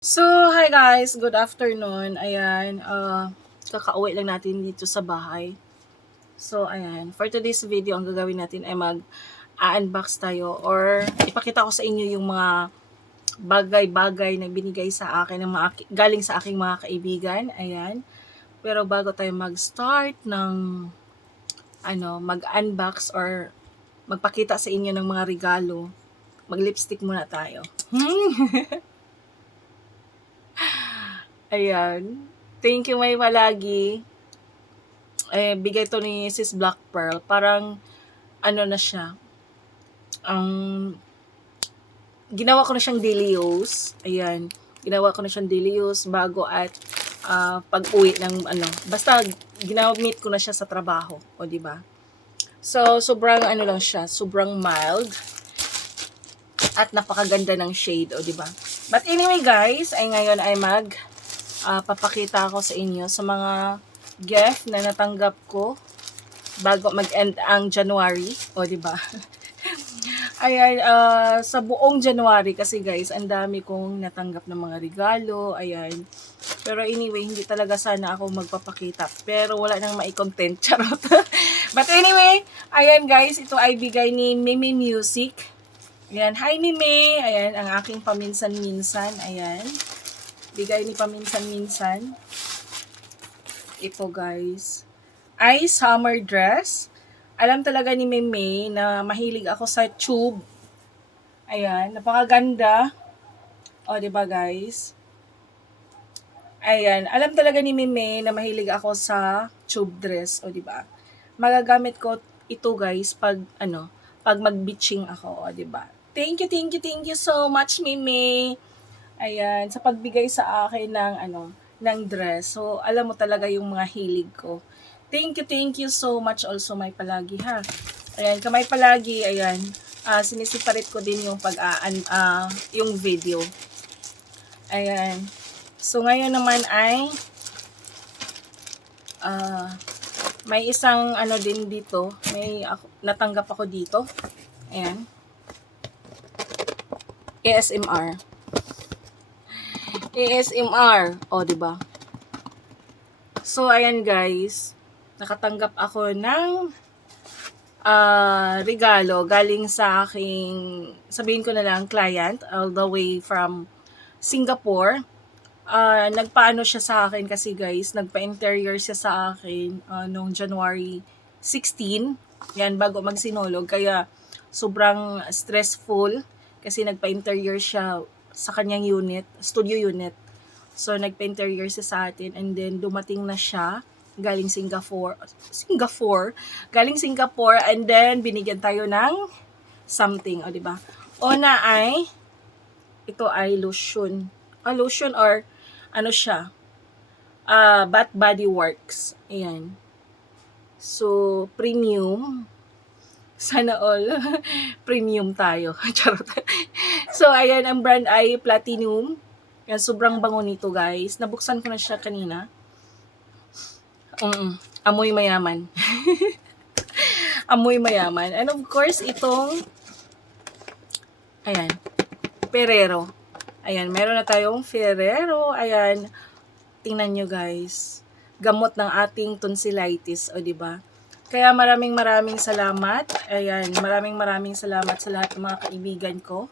So, hi guys, good afternoon. Ayan, kakauwi lang natin dito sa bahay. So, ayan, for today's video, ang gagawin natin ay mag-unbox tayo or ipakita ko sa inyo yung mga bagay-bagay na binigay sa akin ng galing sa aking mga kaibigan. Ayan. Pero bago tayo mag-start ng mag-unbox or magpakita sa inyo ng mga regalo, mag-lipstick muna tayo. Ayan. Thank you, May Malagi. Bigay to ni Sis Black Pearl. Parang, na siya. Ginawa ko na siyang daily use. Ayan. Ginawa ko na siyang daily use bago at pag-uwi ng Basta, ginamit ko na siya sa trabaho. O, di ba? So, sobrang lang siya. Sobrang mild. At napakaganda ng shade. O, di ba? But anyway, guys, ngayon ay papakita ako sa inyo sa mga gift na natanggap ko bago mag-end ang January. O, di ba? Ayan, sa buong January kasi guys, ang dami kong natanggap ng mga regalo. Ayan. Pero anyway, hindi talaga sana ako magpapakita. Pero wala nang mai-content. Charot. But anyway, ayan guys, ito ay bigay ni Mimi Music. Ayan, hi Mimi. Ayan, ang aking paminsan-minsan. Ayan. Bigay ni paminsan-minsan. Ito guys. Ay, summer dress. Alam talaga ni Meme na mahilig ako sa tube. Ayan, napakaganda. O, diba guys? Ayan, alam talaga ni Meme na mahilig ako sa tube dress. O, diba? Magagamit ko ito guys pag mag-beaching ako. O, diba? Thank you so much, Meme. Ayan, sa pagbigay sa akin ng dress. So, alam mo talaga yung mga hilig ko. Thank you so much also, May Palagi, ha. Ayan, Kamay Palagi, ayan. Sinisiparit ko din yung yung video. Ayan. So, ngayon naman ay may isang din dito. Natanggap ako dito. Ayan. ASMR. ASMR. O, diba? So, ayan guys. Nakatanggap ako ng regalo galing sa aking, sabihin ko na lang, client all the way from Singapore. Nagpaano siya sa akin kasi guys, nagpa-interior siya sa akin noong January 16. Yan, bago magsinulog. Kaya sobrang stressful kasi nagpa-interior siya sa kanyang unit, studio unit. So, nagpa-interior siya sa atin and then dumating na siya galing Singapore, galing Singapore and then binigyan tayo ng something, o, diba? Una ay, ito ay lotion. Lotion or siya, Bath Body Works. Ayan. So, premium. Sana all premium tayo. Charot. So, ayan, ang brand ay Platinum. Yan, sobrang bango nito, guys. Nabuksan ko na siya kanina. Amoy mayaman. Amoy mayaman. And of course, itong ayan, Ferrero. Ayan, meron na tayong Ferrero. Ayan, tingnan nyo guys. Gamot ng ating tonsillitis, o diba? Kaya maraming salamat. Ayan, maraming salamat sa lahat ng mga kaibigan ko.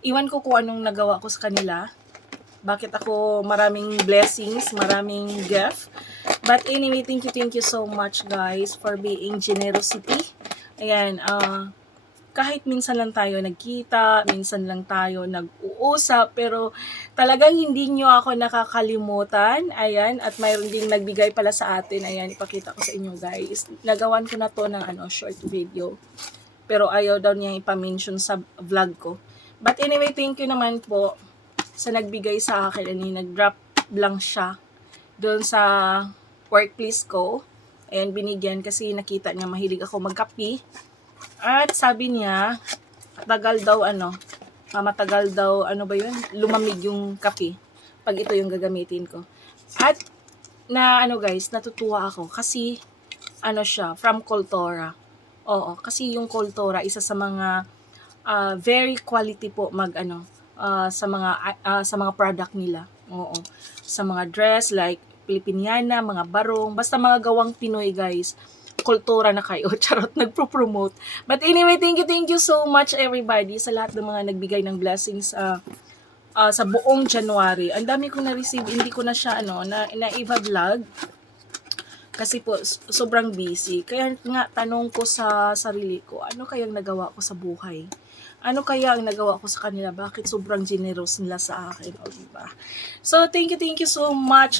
Iwan ko kung anong nagawa ko sa kanila. Bakit ako maraming blessings, maraming gift. But anyway, thank you so much guys for being generosity. Ayan, kahit minsan lang tayo nagkita, minsan lang tayo nag-uusap, pero talagang hindi nyo ako nakakalimutan. Ayan, at mayroon ding nagbigay pala sa atin. Ayan, ipakita ko sa inyo guys. Nagawan ko na to ng short video. Pero ayaw daw niya ipamention sa vlog ko. But anyway, thank you naman po sa nagbigay sa akin. Nag-drop lang siya doon sa workplace ko. Ayan, binigyan kasi nakita niya mahilig ako magkape. At sabi niya, matagal daw, lumamig yung kape pag ito yung gagamitin ko. At guys, natutuwa ako kasi siya, from Coltora. Oo, kasi yung Coltora, isa sa mga very quality po sa mga product nila. Oo. Sa mga dress like Filipiniana, mga barong, basta mga gawang Pinoy guys. Kultura na kayo. Charot, nagpo-promote. But anyway, thank you so much everybody sa lahat ng mga nagbigay ng blessings sa buong January. Ang dami ko na-receive, hindi ko na siya na vlog kasi po sobrang busy. Kaya nga tanong ko sa sarili ko, ano kayang nagawa ko sa buhay? Ano kaya ang nagawa ko sa kanila? Bakit sobrang generous nila sa akin? O diba? So, thank you so much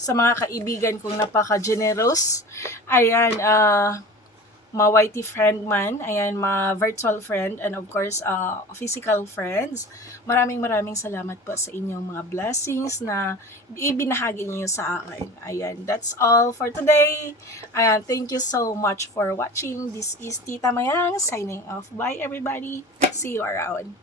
sa mga kaibigan kong napaka-generous. Ayan, ma-YT friend man, ayan, ma-virtual friend, and of course, physical friends. Maraming salamat po sa inyong mga blessings na ibinahagi niyo sa akin. Ayan, that's all for today. Ayan, thank you so much for watching. This is Tita Mayang signing off. Bye everybody. See you around.